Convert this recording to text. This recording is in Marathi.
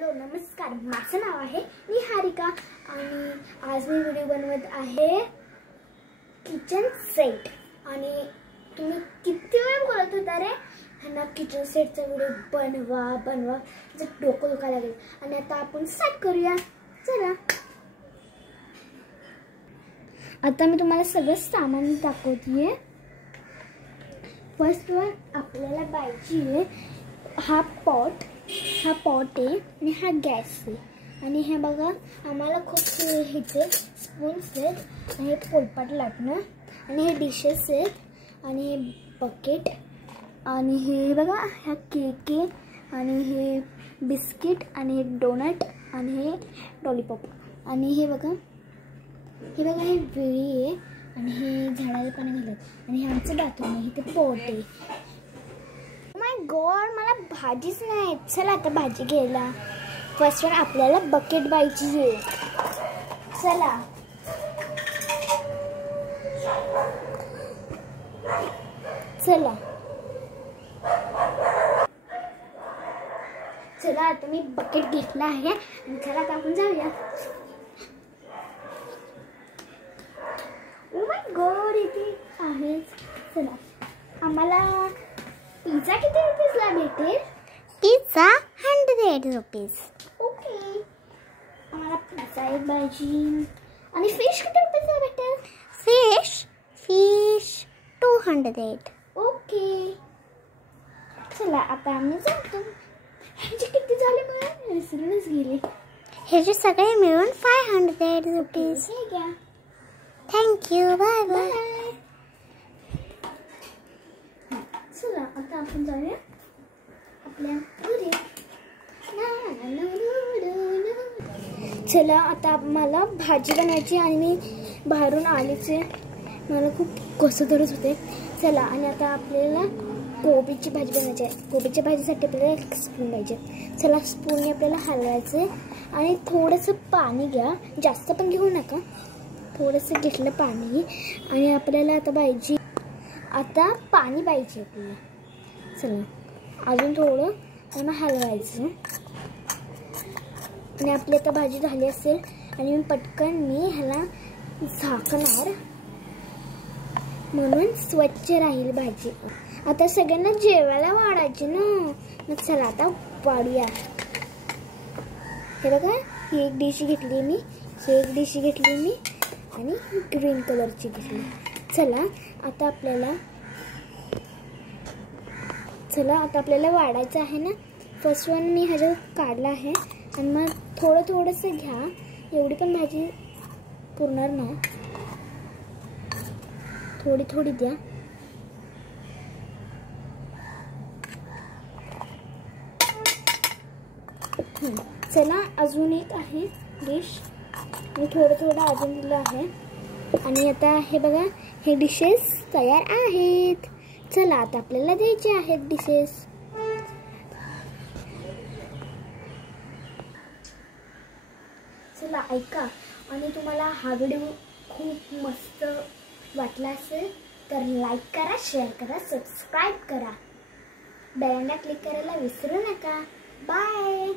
हॅलो नमस्कार, माझं नाव आहे निहारिका आणि आज मी व्हिडिओ बनवत आहे किचन सेट। आणि तुम्ही किती वेळ बोलत होता रे ह्यांना किचन सेटचा व्हिडिओ बनवा जर डोकं दुखायला लागेल। आणि आता आपण स्टार्ट करूया, चला। आता मी तुम्हाला सगळं सामान दाखवते। फर्स्ट वन आपल्याला पाहिजे हा पॉट आहे आणि हा गॅस आहे। आणि हे बघा आम्हाला खूप ह्याचे स्पून्स आहेत आणि हे पोलपाट लाटणं आणि हे डिशेस आहेत आणि हे बकेट आणि हे बघा ह्या केक आहे आणि हे बिस्किट आणि हे डोनट आणि हे लॉलीपॉप आणि हे बघा हे वेळी आहे आणि हे झाडाला पाणी घालत आणि हे आमचं बाथरूम आहे, इथे पोट आहे। माय गॉड, मला भाजीच नाही। चला आता भाजी घ्यायला। फर्स्ट वन आपल्याला बकेट पाहिजे आहे, चला। चला आता मी बकेट घेतला आहे आणि चला आता आपण जाऊया। ओ माय गॉड, इथे आहे। चला, आम्हाला पिझ्झा किती रुपीसला भेटेल? Pizza 100 rupees. ओके, आम्हाला पिझ्झा एक पाहिजे। आणि फिश किती रुपयाला भेटेल? फिश 200। ओके, चला आता आम्ही जातो। ह्याचे किती झाले मला विसरूनच गेले। ह्याचे सगळे मिळून 500 रुपीज। हे घ्या। Thank you, bye bye. चला आता आपण जाऊया आपल्या घरी। चला आता मला भाजी बनायची आणि मी बाहेरून आलीच आहे, मला खूप कसं तरच होते। चला, आणि आता आपल्याला कोबीची भाजी बनायची आहे। कोबीच्या भाजीसाठी आपल्याला एक स्पून पाहिजे। चला, स्पूनने आपल्याला हलवायचं आहे आणि थोडंसं पाणी घ्या, जास्त पण घेऊ नका, थोडंसं घेतलं पाणी। आणि आपल्याला आता पाहिजे पाणी पाहिजे आपल्याला। चला अजून थोडं त्यांना हलवायचं आणि आपली आता भाजी झाली असेल आणि मी पटकन ह्याला झाकणार म्हणून स्वच्छ राहील भाजी। आता सगळ्यांना जेवायला वाढायची ना, मग चला आता वाढूया। हे बघा, ही एक डिश घेतली मी, ही एक डिश घेतली मी आणि ग्रीन कलरची घेतली। चला आता आपल्याला वाढायचं आहे ना। फर्स्ट वन मी ह्याच्यात काढला आहे आणि मग थोडंसं घ्या, एवढी पण भाजी पुरणार नाही, थोडी द्या। चला अजून एक आहे डिश, मी थोडं अजून दिलं आहे। आणि आता हे बघा, हे डिशेस तयार आहेत। चला आता आपल्याला द्यायचे आहेत डिशेस। चला ऐका, आणि तुम्हाला हा व्हिडिओ खूप मस्त वाटला असेल तर लाईक करा, शेअर करा, सबस्क्राईब करा, बेल आयकॉन क्लिक करायला विसरू नका। बाय।